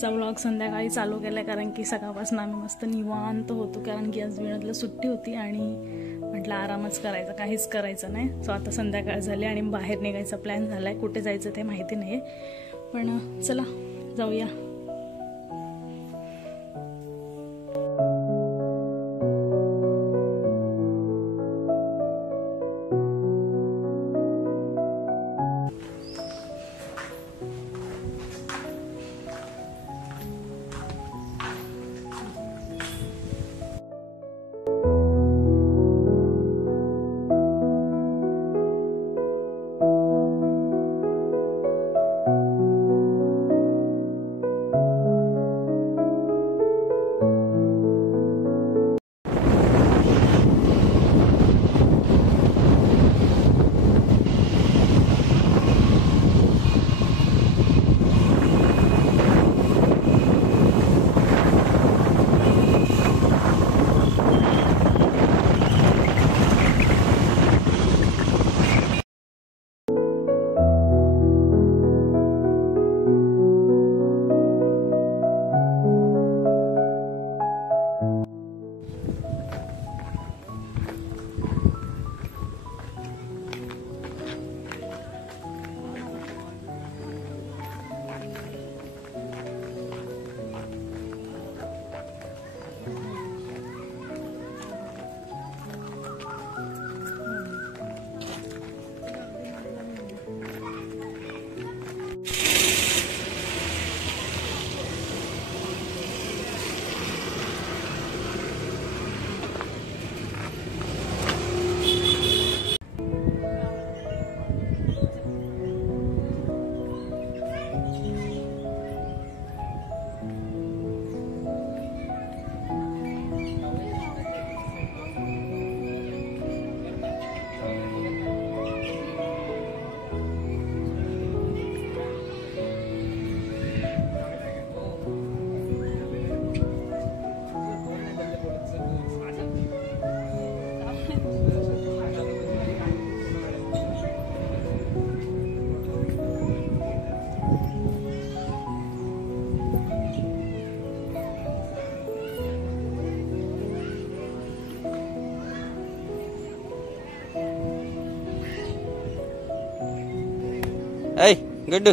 आजचा व्लॉग संध्याकाळी चालू केला कारण की सकाळपासून आम्ही मस्त निवांत होतो कारण की आज विनोदला सुट्टी होती आणि म्हटलं आरामच करायचा, काहीच करायचं नाही. सो आता संध्याकाळ झाली आणि बाहेर निघायचा प्लॅन झालाय. कुठे जायचं ते माहिती नाही पण चला जाऊया. Hey, Gudu.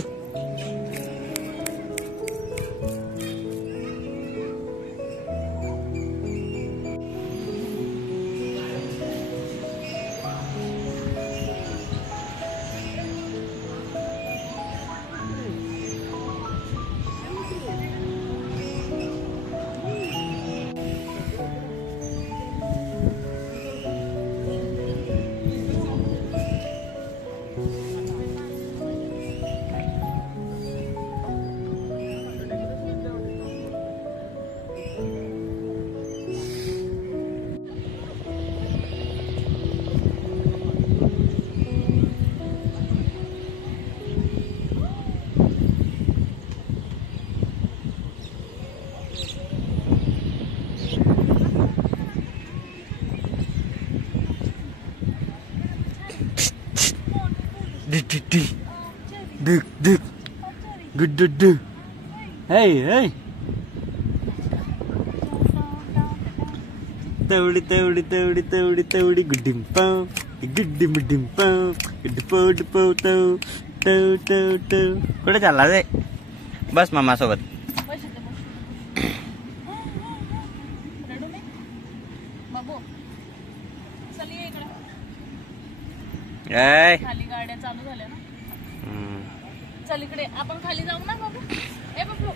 Good. Hey. Tawdi, gudimpau, gudimpau, gudimpau, tau. Kuda चालला रे बस मामा सोबत. खाली गाड्या चालू झाल्या ना. चल इकडे आपण खाली जाऊ ना बाबू. ए बाबू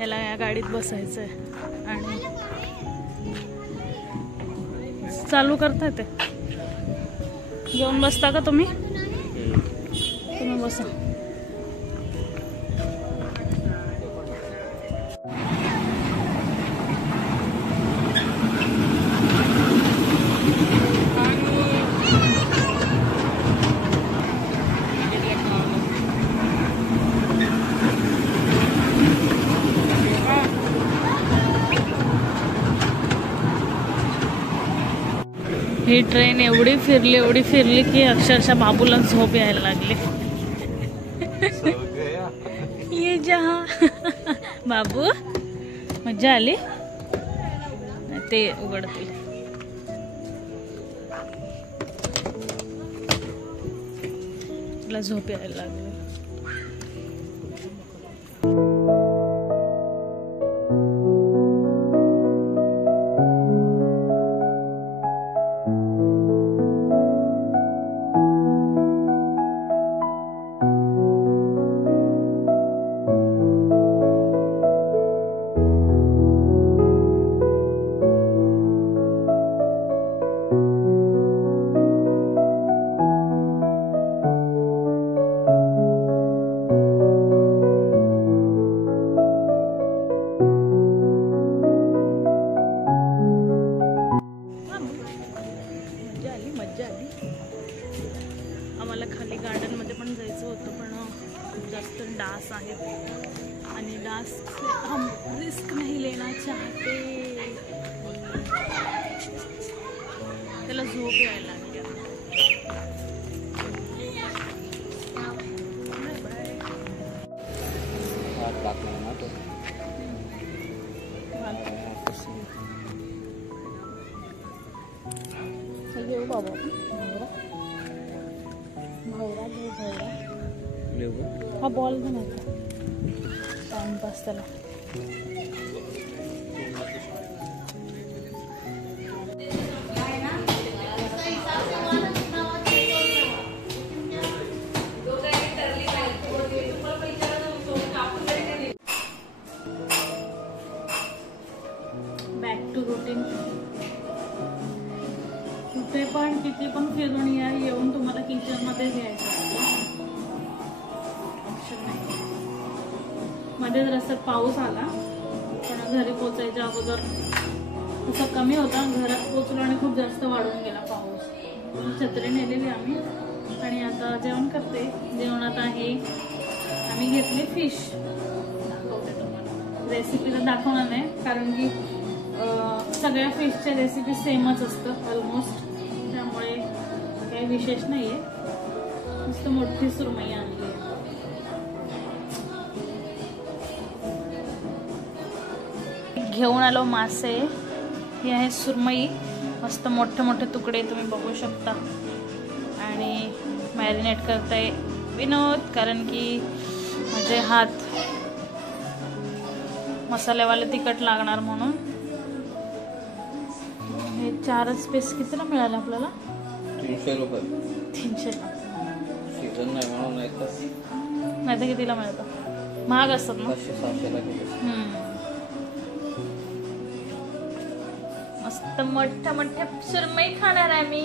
याला या गाडीत बसायचंय आणि चालू करता येते. घेऊन बसता का तुम्ही? तुम्ही बसा. ही ट्रेन एवढी फिरली की अक्षरशः बाबूला झोप यायला लागली. ये जहा बाबू मजा आली. ते उघडतील. तुला झोप यायला लागली. आम्हाला खाली गार्डन मध्ये पण जायचं होतं पण खूप जास्त डास आहेत आणि डास से हम रिस्क नहीं लेना चाहते. त्याला झोप यायला लागली. घेऊ बाबा हा बॉल पण होता टाइमपास त्याला. Back to routine. कुठे पण किती पण फिरून या, येऊन तुम्हाला किचन मध्ये घ्यायचं. मध्येच रस्त्यात पाऊस आला पण घरी पोचायच्या अगोदर असं कमी होता. घरात पोचलो आणि खूप जास्त वाढून गेला पाऊस. छत्री नेलेली आम्ही आणि आता जेवण करते. जेवणात आहे आम्ही घेतली फिश. दाखवते तुम्हाला. रेसिपी तर दाखवणार नाही कारण की सगळ्या फिशच्या रेसिपी सेमच असतं ऑलमोस्ट. त्यामुळे काही विशेष नाहीये. नुसतं मोठी सुरमई आणली. घेऊन आलो मासे. हे आहे सुरमई. मस्त मोठे मोठे तुकडे तुम्ही बघू शकता. आणि मॅरिनेट करताय विनोद कारण की माझे हात मसाल्यावाले तिखट लागणार म्हणून. हे 4च पीस कितीला मिळाले आपल्याला? 300 रुपये. 300. सीझन नाही म्हणून नाही तर कितीला मिळतं? महाग असतात ना. 500-600 मस्त मोठ्या मोठ्या सुरमई खाणार आहे मी.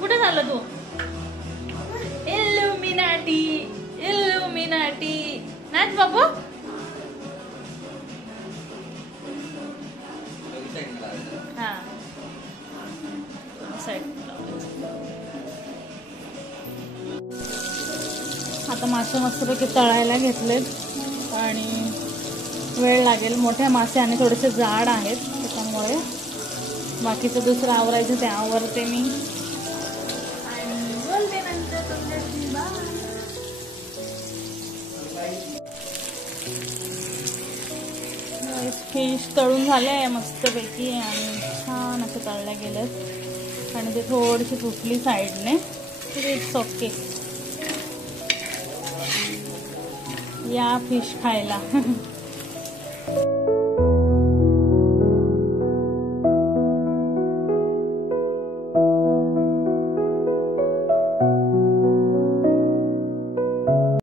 कुठे झालं तू? इल्युमिनाटी इल्युमिनाटी. नाच बाबू. हा आता मासे मस्तपैकी तळायला घेतलेत आणि वेळ लागेल. मोठ्या मासे आणि थोडेसे जाड आहेत त्याच्यामुळे बाकीचं दुसरं आवरायचं ते आवरते मी आणि बोलते नंतर तुमच्याशी. फिश तळून झाले मस्तपैकी आणि छान असे तळल्या गेलेत आणि ते थोडीशी तुटली साईडने. It's okay. या फिश खायला.